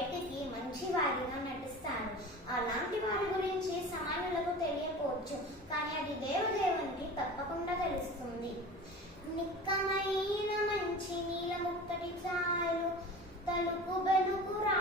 బయటికి మంచి వారిగా నటిస్తారు. అలాంటి వారి గురించి సామాన్యులకు తెలియకపోవచ్చు, కానీ అది దేవదేవునికి తప్పకుండా తెలుస్తుంది. నిక్కమైన మంచి నీలముక్కటి ఛాయలు, తలుపు బెలుకు రాళ్ళు